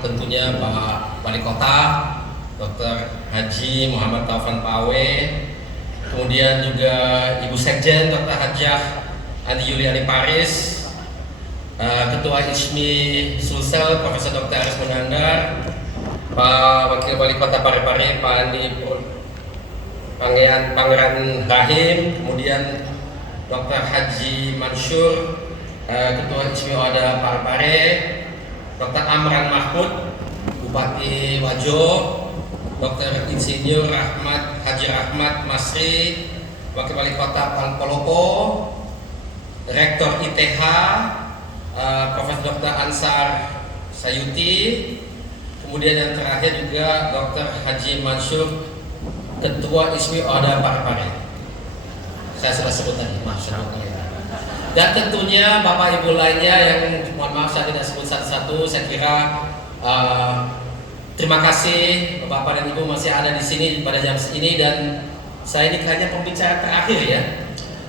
tentunya Pak Wali Kota Dr. Haji Muhammad Taufan Pawe, kemudian juga Ibu Sekjen Dr. Hajah Andi Yuliani Paris, Ketua ISMI Sulsel Profesor Dr. Aris Munandar, Pak Wakil Wali Kota Parepare Pak Andi Pangeran Rahim, kemudian Dr. Haji Mansur, Ketua ISMI Oda Parepare, Dr. Amran Mahmud, Bupati Wajo, Dr. Insinyur Haji Rahmat Masri, Wakil Wali Kota Palopo, Rektor ITH, Profesor Dr. Ansar Sayuti, kemudian yang terakhir juga Dr. Haji Mansur, Ketua ISMI Oda Parepare. Saya sudah sebut tadi, dan tentunya Bapak Ibu lainnya yang mohon maaf saya tidak sebut satu-satu. Saya kira terima kasih Bapak dan Ibu masih ada di sini pada jam ini, dan saya ini hanya pembicara terakhir ya.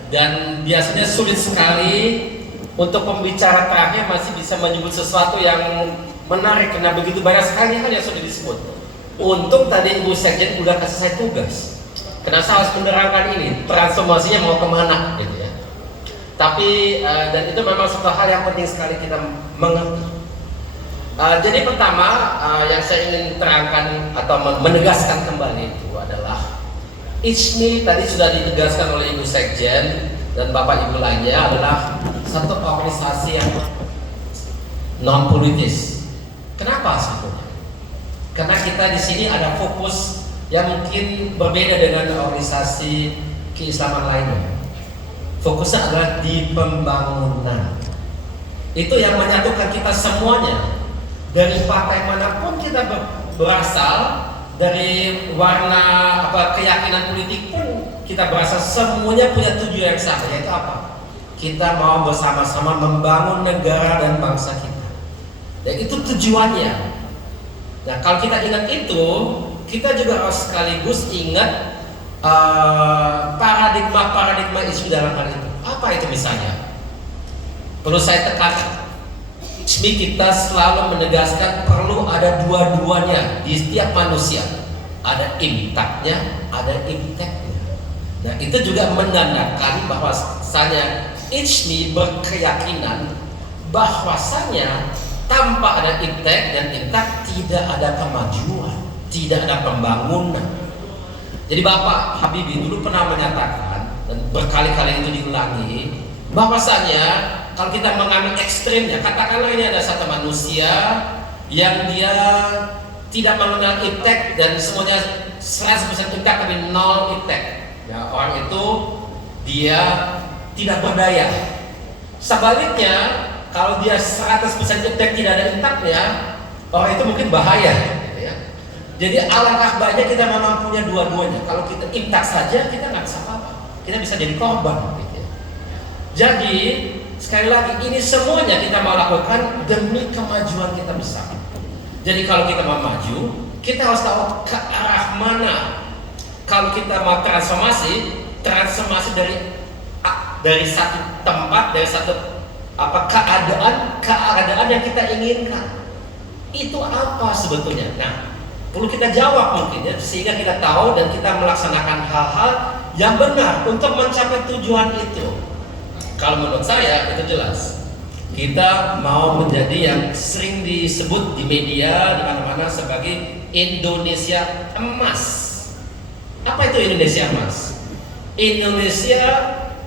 Dan biasanya sulit sekali untuk pembicara terakhir masih bisa menyebut sesuatu yang menarik karena begitu banyak sekali hal yang sudah disebut. Untung tadi Ibu Sekjen udah kasih saya tugas, karena saya harus menerangkan ini transformasinya mau kemana gitu ya. Tapi dan itu memang satu hal yang penting sekali kita mengerti. Jadi pertama yang saya ingin terangkan atau menegaskan kembali itu adalah ISMI tadi sudah ditegaskan oleh Ibu Sekjen dan Bapak Ibu lainnya adalah satu organisasi yang non politis. Kenapa sebetulnya? Karena kita di sini ada fokus yang mungkin berbeda dengan organisasi keislaman lainnya. Fokusnya adalah di pembangunan. Itu yang menyatukan kita semuanya. Dari partai manapun kita berasal, dari warna keyakinan politik pun kita berasal, semuanya punya tujuan yang sama, yaitu apa? Kita mau bersama-sama membangun negara dan bangsa kita. Dan itu tujuannya. Nah, kalau kita ingat itu, kita juga harus sekaligus ingat paradigma ISMI dalam hal itu. Apa itu misalnya? Perlu saya tekankan, ISMI kita selalu menegaskan perlu ada dua-duanya di setiap manusia. Ada impactnya, ada impactnya. Nah, itu juga menandakan bahwasanya ISMI berkeyakinan bahwasanya tanpa ada impact dan impact tidak ada kemajuan, tidak ada pembangunan. Jadi Bapak Habibie dulu pernah menyatakan, dan berkali-kali itu diulangi, bahwasanya kalau kita mengambil ekstrimnya, katakanlah ini ada satu manusia yang dia tidak mengenal impact dan semuanya 100% impact tapi nol impact. Ya, orang itu dia tidak berdaya. Sebaliknya, kalau dia 100% impact tidak ada impactnya, orang itu mungkin bahaya. Jadi alangkah baiknya kita memang punya dua-duanya. Kalau kita impact saja kita nggak bisa apa-apa, kita bisa jadi korban. Gitu. Jadi sekali lagi ini semuanya kita mau lakukan demi kemajuan kita bersama. Jadi kalau kita mau maju, kita harus tahu ke arah mana. Kalau kita mau transformasi dari satu tempat, dari satu keadaan yang kita inginkan. Itu apa sebetulnya? Nah, perlu kita jawab mungkin ya, sehingga kita tahu dan kita melaksanakan hal-hal yang benar untuk mencapai tujuan itu. Kalau menurut saya itu jelas, kita mau menjadi yang sering disebut di media di mana-mana sebagai Indonesia emas. Apa itu Indonesia emas? Indonesia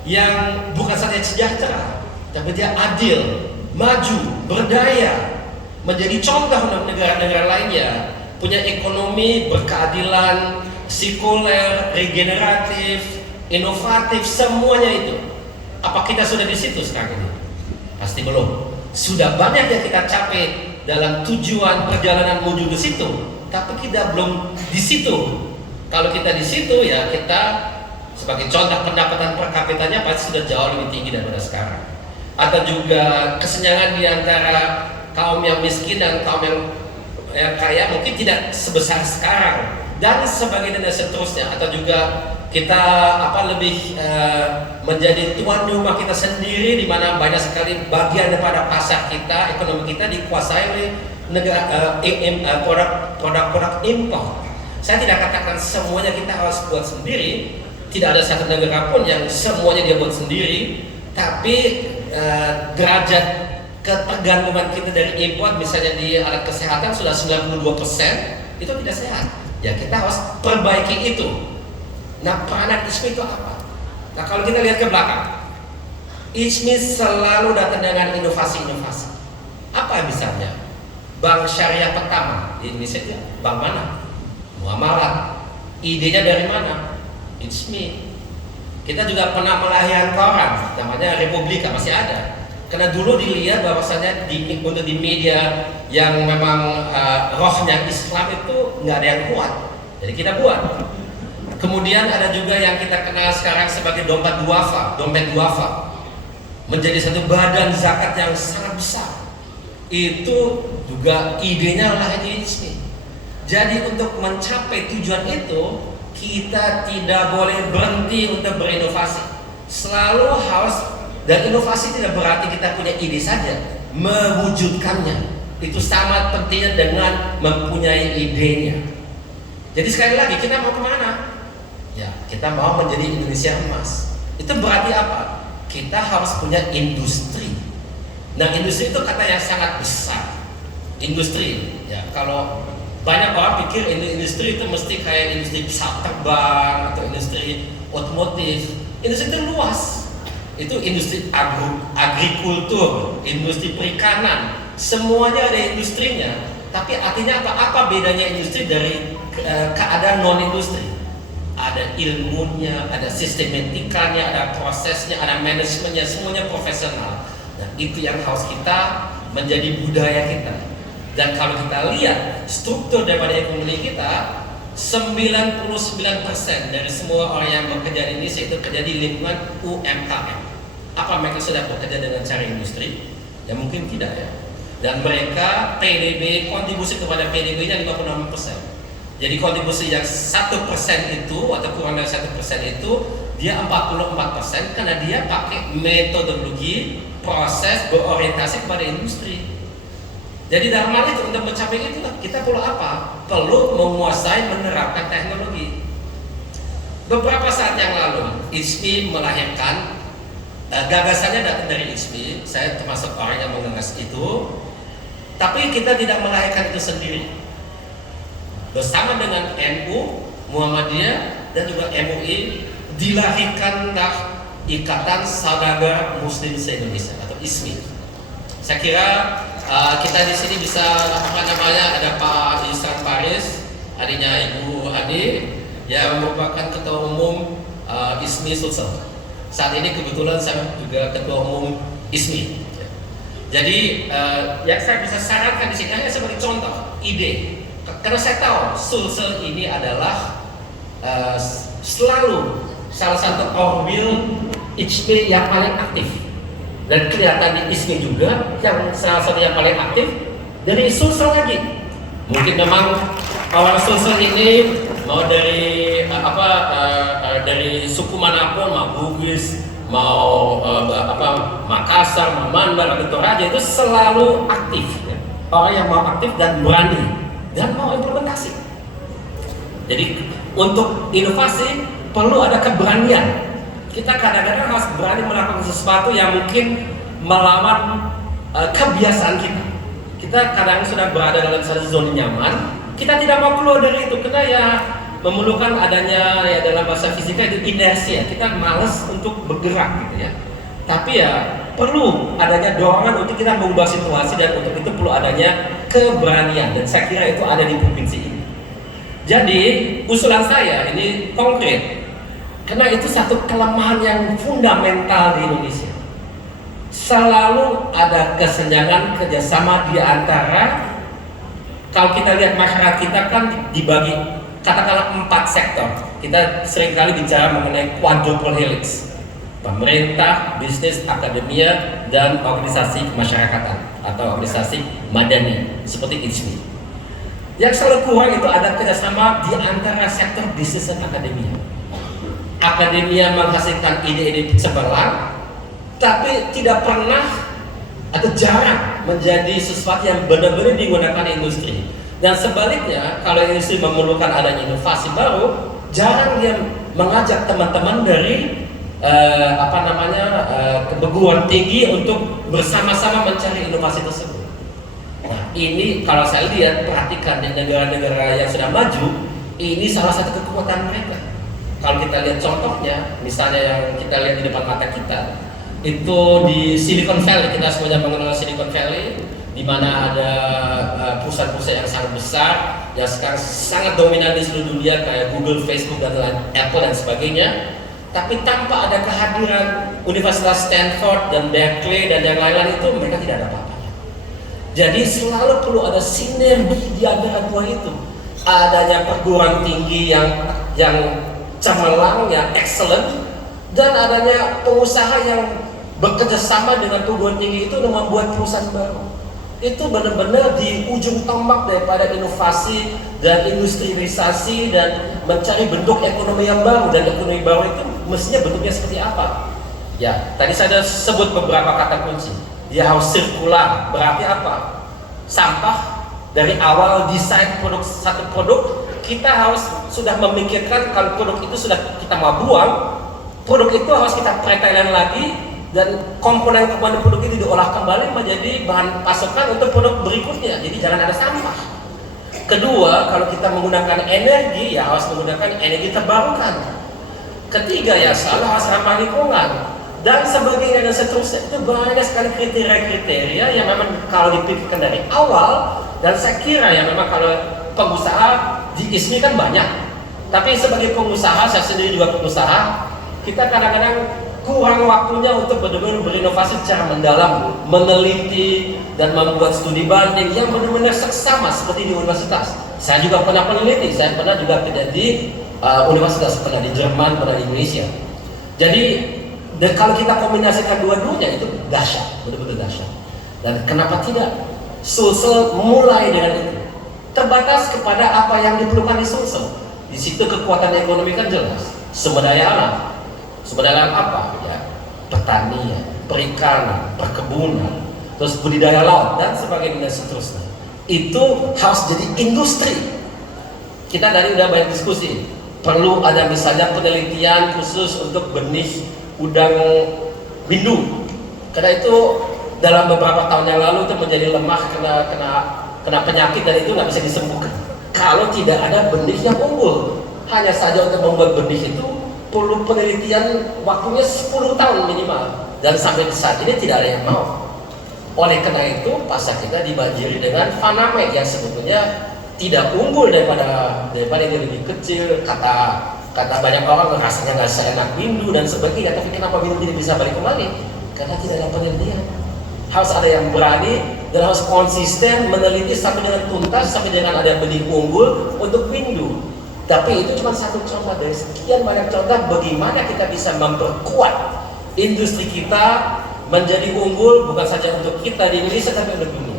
yang bukan saja sejahtera, tapi dia adil, maju, berdaya, menjadi contoh untuk negara-negara lainnya. Punya ekonomi berkeadilan, sekuler, regeneratif, inovatif, semuanya itu. Apa kita sudah di situ sekarang ini? Pasti belum. Sudah banyak yang kita capai dalam tujuan perjalanan menuju ke situ, tapi kita belum di situ. Kalau kita di situ ya kita sebagai contoh pendapatan per kapitanya pasti sudah jauh lebih tinggi daripada sekarang. Atau juga kesenjangan di antara kaum yang miskin dan kaum yang kaya mungkin tidak sebesar sekarang dan sebagainya dan seterusnya. Atau juga kita lebih menjadi tuan rumah kita sendiri, di mana banyak sekali bagian daripada pasar kita, ekonomi kita dikuasai oleh produk-produk impor. Saya tidak katakan semuanya kita harus buat sendiri. Tidak ada satu negara pun yang semuanya dia buat sendiri. Tapi derajat ketergantungan kita dari impor, misalnya di alat kesehatan sudah 92%, itu tidak sehat. Ya kita harus perbaiki itu. Nah, peranan ISMI itu apa? Nah, kalau kita lihat ke belakang, ISMI selalu datang dengan inovasi-inovasi. Apa misalnya? Bank syariah pertama di Indonesia itu bank mana? Muamalat. Idenya dari mana? ISMI. Kita juga pernah melahirkan koran, namanya Republika, masih ada. Karena dulu dilihat bahwasanya untuk di media yang memang rohnya Islam itu nggak ada yang kuat, jadi kita buat. Kemudian ada juga yang kita kenal sekarang sebagai dompet duafa, menjadi satu badan zakat yang sangat besar. Itu juga idenya lahir di ISMI. Jadi untuk mencapai tujuan itu, kita tidak boleh berhenti untuk berinovasi. Selalu harus, dan inovasi tidak berarti kita punya ide saja, mewujudkannya itu sama pentingnya dengan mempunyai idenya. Jadi sekali lagi, kita mau kemana? Ya, kita mau menjadi Indonesia emas. Itu berarti apa? Kita harus punya industri. Nah, industri itu kata yang sangat besar. Industri, ya kalau banyak orang pikir industri itu mesti kayak industri pesawat terbang atau industri otomotif. Industri itu luas. Itu industri agrikultur, industri perikanan, semuanya ada industrinya. Tapi artinya apa? Apa bedanya industri dari keadaan non industri? Ada ilmunya, ada sistematikanya, ada prosesnya, ada manajemennya, semuanya profesional. Nah, itu yang harus kita menjadi budaya kita. Dan kalau kita lihat struktur daripada ekonomi kita, 99% dari semua orang yang bekerja di Indonesia itu kerja di lingkungan UMKM. Apa mereka sudah bekerja dengan cara industri? Ya mungkin tidak ya. Dan mereka PDB, kontribusi kepada PDB-nya 56%. Jadi kontribusi yang 1% itu atau kurang dari 1% itu dia 44% karena dia pakai metodologi proses berorientasi kepada industri. Jadi dalam hal itu untuk mencapai itu kita perlu apa? Perlu menguasai menerapkan teknologi. Beberapa saat yang lalu ISMI melahirkan gagasannya datang dari ISMI. Saya termasuk orang yang menggagas itu. Tapi kita tidak melahirkan itu sendiri. Bersama dengan NU, Muhammadiyah dan juga MUI dilahirkanlah Ikatan Saudagar Muslim se-Indonesia atau ISMI. Saya kira kita di sini bisa ada Pak Ihsan Faris, adiknya Ibu Adi, yang merupakan ketua umum ISMI Sulsel. Saat ini kebetulan saya juga ketua umum ISMI. Jadi yang saya bisa sarankan di sini hanya sebagai contoh ide. Karena saya tahu Sulsel ini adalah selalu salah satu orwil ISMI yang paling aktif. Dan kelihatan di ISMI juga yang salah satu yang paling aktif dari Sulsel lagi. Mungkin memang orang Sulsel ini mau dari dari suku manapun, mau Bugis, mau Makassar, mau Mandar atau Toraja itu selalu aktif. Ya. Orang yang mau aktif dan berani dan mau implementasi. Jadi untuk inovasi perlu ada keberanian. Kita kadang-kadang harus berani melakukan sesuatu yang mungkin melawan kebiasaan kita. Kita kadang sudah berada dalam satu zona nyaman, kita tidak mau keluar dari itu karena ya memerlukan adanya ya dalam bahasa fisika itu inersia. Kita malas untuk bergerak gitu ya. Tapi ya perlu adanya dorongan untuk kita mengubah situasi dan untuk itu perlu adanya keberanian dan saya kira itu ada di provinsi ini. Jadi usulan saya ini konkret. Karena itu satu kelemahan yang fundamental di Indonesia. Selalu ada kesenjangan kerjasama di antara, kalau kita lihat masyarakat kita kan dibagi katakanlah 4 sektor. Kita seringkali bicara mengenai quadruple helix. Pemerintah, bisnis, akademia, dan organisasi kemasyarakatan atau organisasi madani seperti ISMI. Yang selalu kurang itu ada kerjasama di antara sektor bisnis dan akademia. Akademia menghasilkan ide-ide cemerlang, tapi tidak pernah atau jarang menjadi sesuatu yang benar-benar digunakan industri. Dan sebaliknya, kalau industri memerlukan adanya inovasi baru, jarang dia mengajak teman-teman dari kebeguan tinggi untuk bersama-sama mencari inovasi tersebut. Nah, ini kalau saya lihat, perhatikan di negara-negara yang sudah maju, ini salah satu kekuatan mereka. Kalau kita lihat contohnya, misalnya yang kita lihat di depan mata kita, itu di Silicon Valley. Kita semuanya mengenal Silicon Valley, di mana ada perusahaan-perusahaan yang sangat besar, yang sekarang sangat dominan di seluruh dunia, kayak Google, Facebook, dan Apple dan sebagainya. Tapi tanpa ada kehadiran Universitas Stanford dan Berkeley dan yang lain-lain itu, mereka tidak ada apa-apanya. Jadi selalu perlu ada sinergi di antara dua itu. Adanya perguruan tinggi yang cemerlang, yang excellent, dan adanya pengusaha yang bekerja sama dengan perguruan tinggi itu untuk membuat perusahaan baru. Itu benar-benar di ujung tombak daripada inovasi dan industrialisasi dan mencari bentuk ekonomi yang baru. Dan ekonomi baru itu mestinya bentuknya seperti apa? Ya, tadi saya sebut beberapa kata kunci. Dia harus sirkular. Berarti apa? Sampah dari awal desain satu produk, kita harus sudah memikirkan kalau produk itu sudah kita mau buang, produk itu harus kita pretelan lagi, dan komponen-komponen produk itu diolah kembali menjadi bahan pasokan untuk produk berikutnya. Jadi jangan ada sampah. Kedua, kalau kita menggunakan energi, ya harus menggunakan energi terbarukan. Ketiga, ya selalu harus ramah lingkungan, dan sebagainya dan seterusnya. Itu banyak sekali kriteria-kriteria yang memang kalau dipikirkan dari awal. Dan saya kira ya memang kalau pengusaha di ISMI kan banyak, tapi sebagai pengusaha, saya sendiri juga pengusaha, kita kadang-kadang kurang waktunya untuk benar-benar berinovasi secara mendalam, meneliti dan membuat studi banding yang benar-benar seksama seperti di universitas. Saya juga pernah peneliti, saya pernah juga kerja di universitas, pernah di Jerman, pernah di Indonesia. Jadi kalau kita kombinasikan dua-duanya itu dahsyat, benar-benar dahsyat. Dan kenapa tidak? Sulsel mulai dengan itu. Terbatas kepada apa yang diperlukan di Sulsel. Di situ kekuatan ekonomi kan jelas. Sumber daya alam. Sumber daya alam apa? Ya, pertanian, perikanan, perkebunan, terus budidaya laut dan sebagainya dan seterusnya. Itu harus jadi industri. Kita tadi udah banyak diskusi. Perlu ada misalnya penelitian khusus untuk benih udang windu. Karena itu dalam beberapa tahun yang lalu itu menjadi lemah kena penyakit, dan itu nggak bisa disembuhkan kalau tidak ada benih yang unggul. Hanya saja untuk membuat benih itu perlu penelitian, waktunya 10 tahun minimal, dan sampai saat ini tidak ada yang mau. Oleh karena itu pasar kita dibanjiri dengan faname yang sebetulnya tidak unggul daripada yang lebih kecil. Kata banyak orang rasanya nggak seenak windu dan sebagainya, tapi kenapa windu tidak bisa balik kembali? Karena tidak ada penelitian. Harus ada yang berani dan harus konsisten meneliti sampai dengan tuntas, sampai dengan ada benih unggul untuk windu. Tapi itu cuma satu contoh dari sekian banyak contoh bagaimana kita bisa memperkuat industri kita menjadi unggul, bukan saja untuk kita di Indonesia tapi untuk dunia.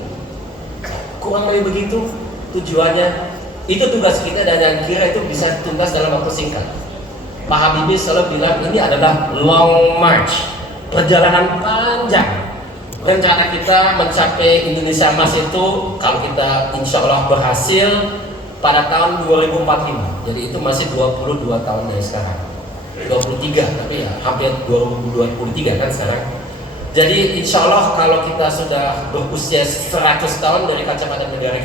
Kurang lebih begitu tujuannya. Itu tugas kita, dan yang kira itu bisa tuntas dalam waktu singkat. Pak Habibie selalu bilang ini adalah long march, perjalanan panjang. Rencana kita mencapai Indonesia Emas itu, kalau kita insya Allah berhasil, pada tahun 2045. Jadi itu masih 22 tahun dari sekarang. 23, tapi ya hampir 2023 kan sekarang. Jadi insya Allah kalau kita sudah berusia 100 tahun dari kacamata negara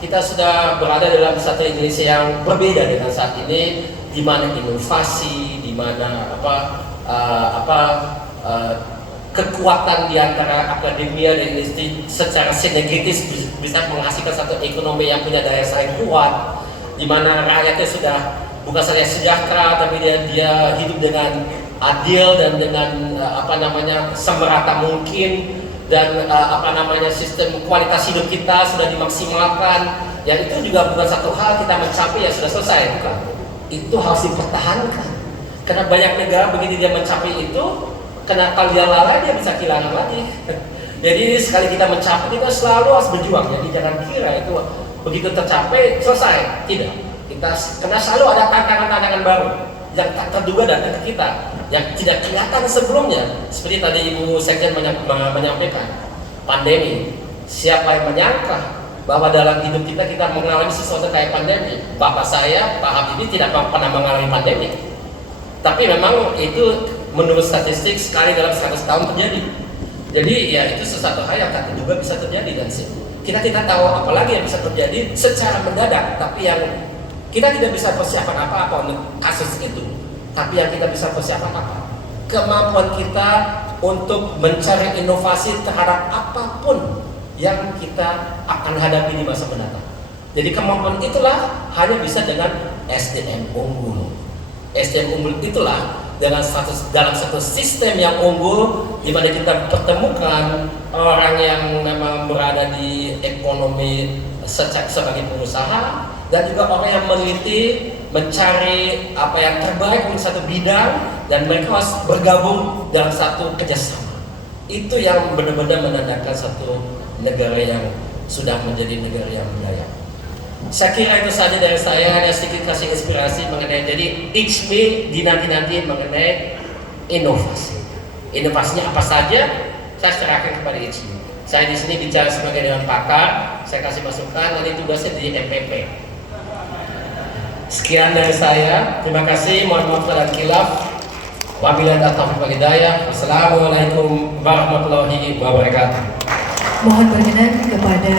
kita sudah berada dalam satu Indonesia yang berbeda dengan saat ini, di mana inovasi, di mana kekuatan di antara akademia dan industri secara sinergitis bisa menghasilkan satu ekonomi yang punya daya saing kuat, di mana rakyatnya sudah bukan saja sejahtera, tapi dia hidup dengan adil dan dengan semerata mungkin, dan sistem kualitas hidup kita sudah dimaksimalkan. Yang itu juga bukan satu hal kita mencapai ya sudah selesai, bukan. Itu harus dipertahankan, karena banyak negara begitu dia mencapai itu, karena kalau dia lalai dia bisa kehilangan lagi. Jadi sekali kita mencapai, kita selalu harus berjuang. Jadi jangan kira itu begitu tercapai selesai, tidak. Kita karena selalu ada tantangan-tantangan baru yang tak terduga datang ke kita, yang tidak kelihatan sebelumnya. Seperti tadi Ibu Sekjen menyampaikan, pandemi. Siapa yang menyangka bahwa dalam hidup kita mengalami sesuatu kayak pandemi? Bapak saya, Pak Habibie, tidak pernah mengalami pandemi. Tapi memang itu menurut statistik sekali dalam 100 tahun terjadi. Jadi ya itu sesuatu hal yang tak terduga bisa terjadi, dan kita tidak tahu apalagi yang bisa terjadi secara mendadak. Tapi yang kita tidak bisa persiapan apa-apa untuk kasus itu. Tapi yang kita bisa persiapan apa? Kemampuan kita untuk mencari inovasi terhadap apapun yang kita akan hadapi di masa mendatang. Jadi kemampuan itulah hanya bisa dengan SDM unggul. SDM unggul itulah dalam satu sistem yang unggul, di mana kita pertemukan orang yang memang berada di ekonomi sebagai pengusaha, dan juga orang yang meneliti, mencari apa yang terbaik untuk satu bidang, dan mereka harus bergabung dalam satu kerjasama. Itu yang benar-benar menandakan satu negara yang sudah menjadi negara yang berdaya. Saya kira itu saja dari saya, hanya sedikit kasih inspirasi mengenai, jadi ICMI di nanti mengenai inovasi. Inovasinya apa saja, saya serahkan kepada ICMI. Saya di sini bicara sebagai dewan pakar, saya kasih masukan, nanti tugasnya di MPP. Sekian dari saya, terima kasih, mohon maaf dan khilaf. Wabillahi taufiq wal hidayah. Wassalamualaikum warahmatullahi wabarakatuh. Mohon berkenan kepada